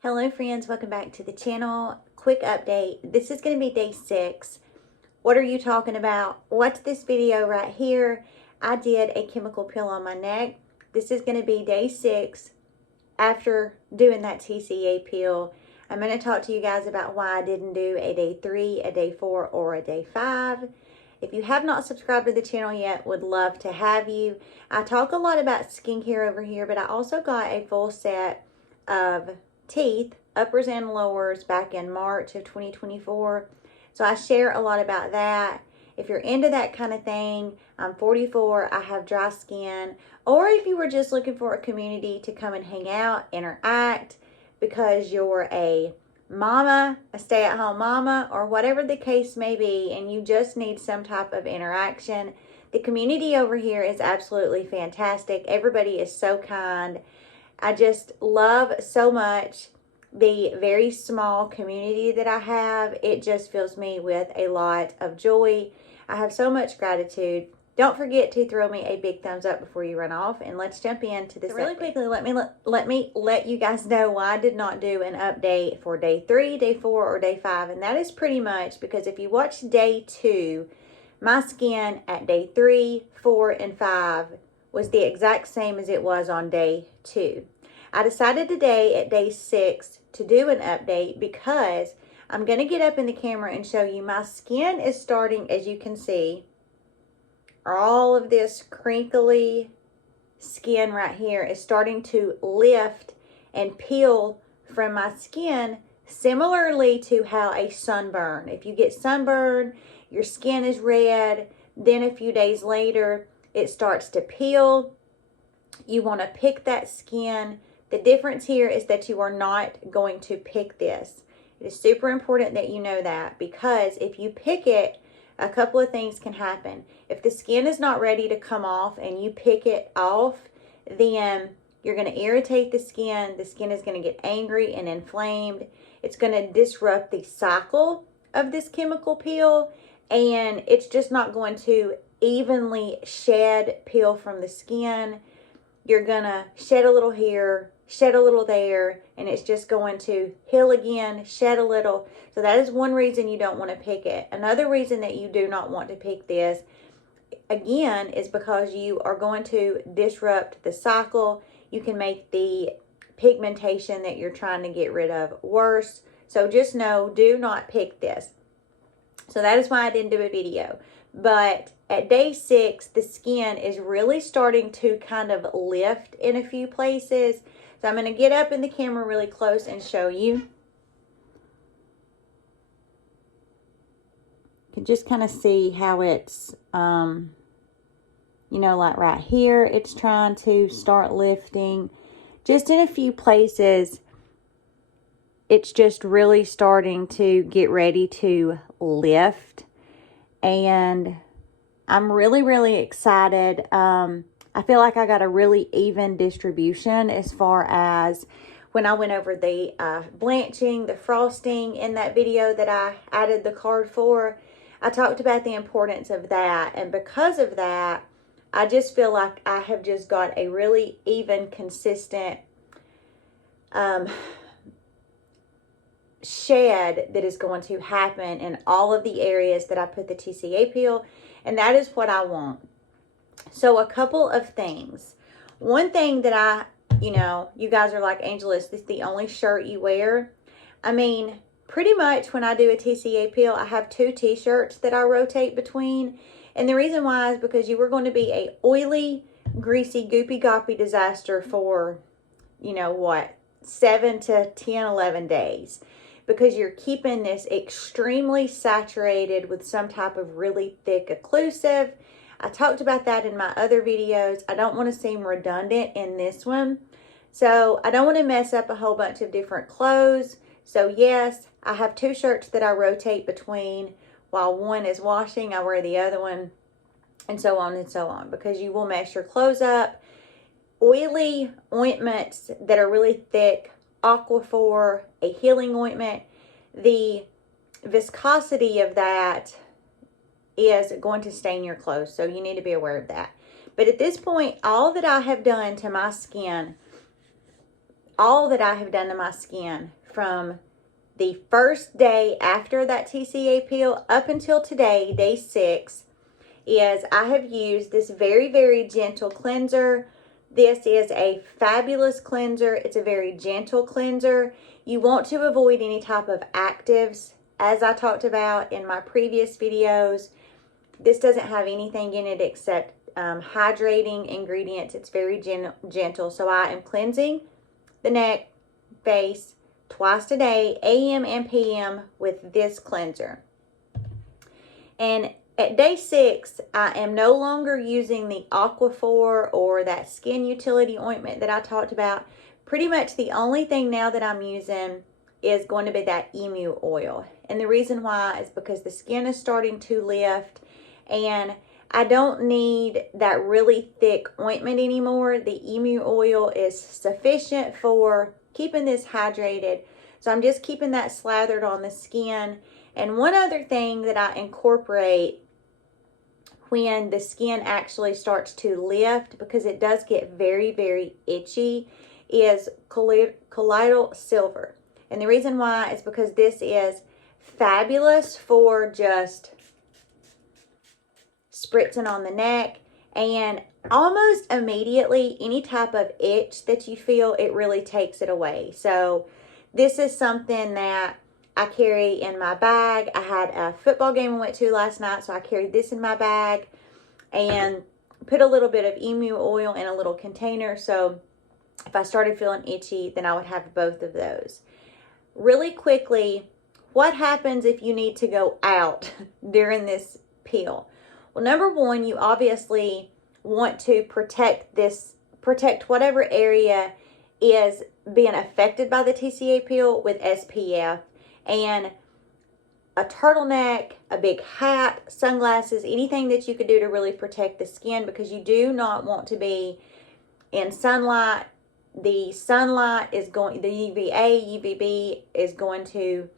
Hello friends, welcome back to the channel. Quick update. This is going to be day 6. What are you talking about? Watch this video right here. I did a chemical peel on my neck. This is going to be day 6 after doing that TCA peel. I'm going to talk to you guys about why I didn't do a day 3, a day 4, or a day 5. If you have not subscribed to the channel yet, would love to have you. I talk a lot about skincare over here, but I also got a full set of teeth, uppers and lowers, back in March of 2024. So I share a lot about that. If you're into that kind of thing, I'm 44, I have dry skin, or if you were just looking for a community to come and hang out, interact, because you're a mama, a stay-at-home mama, or whatever the case may be, and you just need some type of interaction, the community over here is absolutely fantastic. Everybody is so kind. I just love so much the very small community that I have. It just fills me with a lot of joy. I have so much gratitude. Don't forget to throw me a big thumbs up before you run off, and let's jump into this. So really quickly, let me let you guys know why I did not do an update for day 3, day 4, or day 5, and that is pretty much because if you watch day 2, my skin at day 3, 4, and 5 was the exact same as it was on day 2. I decided today at day 6 to do an update because I'm going to get up in the camera and show you my skin is starting, as you can see, all of this crinkly skin right here is starting to lift and peel from my skin, similarly to how a sunburn. If you get sunburn, your skin is red, then a few days later it starts to peel. You want to pick that skin. The difference here is that you are not going to pick this. It is super important that you know that, because if you pick it, a couple of things can happen. If the skin is not ready to come off and you pick it off, then you're going to irritate the skin. The skin is going to get angry and inflamed. It's going to disrupt the cycle of this chemical peel, and it's just not going to evenly shed peel from the skin. You're going to shed a little here, shed a little there, and it's just going to heal again, shed a little. So that is one reason you don't want to pick it. Another reason that you do not want to pick this, again, is because you are going to disrupt the cycle. You can make the pigmentation that you're trying to get rid of worse. So just know, do not pick this. So that is why I didn't do a video. But at day 6, the skin is really starting to kind of lift in a few places. So I'm going to get up in the camera really close and show you. You can just kind of see how it's, you know, like right here, it's trying to start lifting. Just in a few places, it's just really starting to get ready to lift. And I'm really excited. I feel like I got a really even distribution as far as when I went over the blanching, the frosting in that video that I added the card for. I talked about the importance of that, and because of that, I just feel like I have just got a really even, consistent shed that is going to happen in all of the areas that I put the TCA peel, and that is what I want. So a couple of things. One thing that you guys are like, Angela, is this the only shirt you wear? I mean, pretty much when I do a TCA peel, I have 2 t-shirts that I rotate between. And the reason why is because you are going to be a oily, greasy, goopy goppy disaster for, 7 to 10, 11 days. Because you're keeping this extremely saturated with some type of really thick occlusive. I talked about that in my other videos. I don't want to seem redundant in this one. So I don't want to mess up a whole bunch of different clothes. So yes, I have 2 shirts that I rotate between. While one is washing, I wear the other one, and so on and so on. Because you will mess your clothes up. Oily ointments that are really thick, Aquaphor, a healing ointment, the viscosity of that is going to stain your clothes, so you need to be aware of that. But at this point, all that I have done to my skin, all that I have done to my skin from the first day after that TCA peel up until today, day 6, is I have used this very, very gentle cleanser. This is a fabulous cleanser. It's a very gentle cleanser. You want to avoid any type of actives, as I talked about in my previous videos. This doesn't have anything in it except hydrating ingredients. It's very gentle. So I am cleansing the neck, face, twice a day, AM and PM, with this cleanser. And at day 6, I am no longer using the Aquaphor or that skin utility ointment that I talked about. Pretty much the only thing now that I'm using is going to be that emu oil. And the reason why is because the skin is starting to lift, and I don't need that really thick ointment anymore. The emu oil is sufficient for keeping this hydrated. So I'm just keeping that slathered on the skin. And one other thing that I incorporate when the skin actually starts to lift, because it does get very, very itchy, is colloidal silver. And the reason why is because this is fabulous for just spritzing on the neck, and almost immediately any type of itch that you feel, it really takes it away. So this is something that I carry in my bag. I had a football game I went to last night, so I carried this in my bag and put a little bit of emu oil in a little container. So if I started feeling itchy, then I would have both of those. Really quickly, what happens if you need to go out during this peel? Well, number one, you obviously want to protect whatever area is being affected by the TCA peel with SPF, and a turtleneck, a big hat, sunglasses, anything that you could do to really protect the skin, because you do not want to be in sunlight. The sunlight is going, the UVA, UVB is going to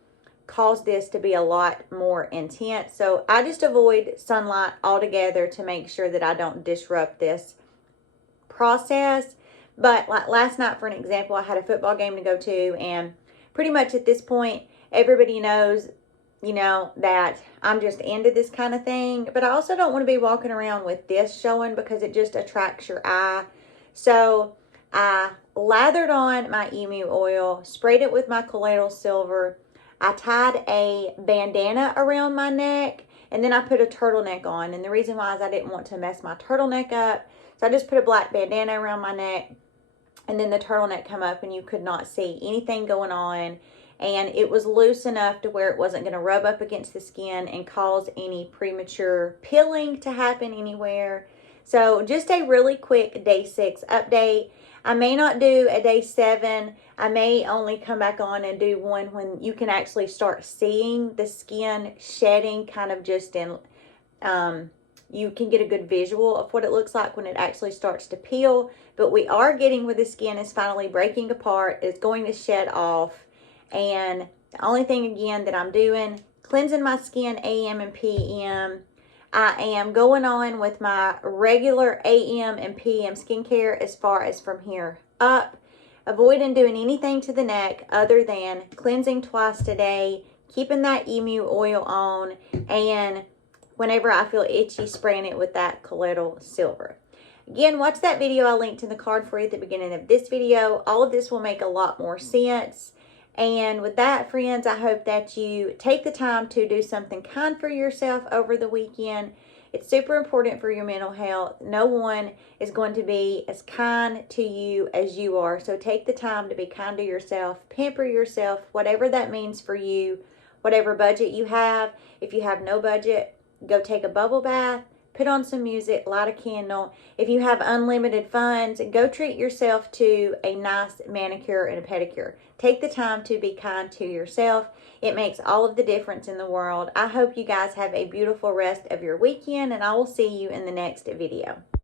cause this to be a lot more intense. So I just avoid sunlight altogether to make sure that I don't disrupt this process. But like last night, for an example, I had a football game to go to, and pretty much at this point, everybody knows, you know, that I'm just into this kind of thing. But I also don't want to be walking around with this showing, because it just attracts your eye. So I lathered on my emu oil, sprayed it with my colloidal silver. I tied a bandana around my neck, and then I put a turtleneck on. And the reason why is I didn't want to mess my turtleneck up. So I just put a black bandana around my neck, and then the turtleneck come up and you could not see anything going on. And it was loose enough to where it wasn't going to rub up against the skin and cause any premature peeling to happen anywhere. So just a really quick day 6 update. I may not do a day 7. I may only come back on and do one when you can actually start seeing the skin shedding, kind of just in, you can get a good visual of what it looks like when it actually starts to peel. But we are getting where the skin is finally breaking apart. It's going to shed off. And the only thing again that I'm doing, cleansing my skin AM and PM. I am going on with my regular AM and PM skincare as far as from here up. Avoiding doing anything to the neck other than cleansing twice a day, keeping that emu oil on, and whenever I feel itchy, spraying it with that colloidal silver. Again, watch that video I linked in the card for you at the beginning of this video. All of this will make a lot more sense. And with that, friends, I hope that you take the time to do something kind for yourself over the weekend. It's super important for your mental health. No one is going to be as kind to you as you are. So take the time to be kind to yourself. Pamper yourself, whatever that means for you, whatever budget you have. If you have no budget, go take a bubble bath. Put on some music, light a candle. If you have unlimited funds, go treat yourself to a nice manicure and a pedicure. Take the time to be kind to yourself. It makes all of the difference in the world. I hope you guys have a beautiful rest of your weekend, and I will see you in the next video.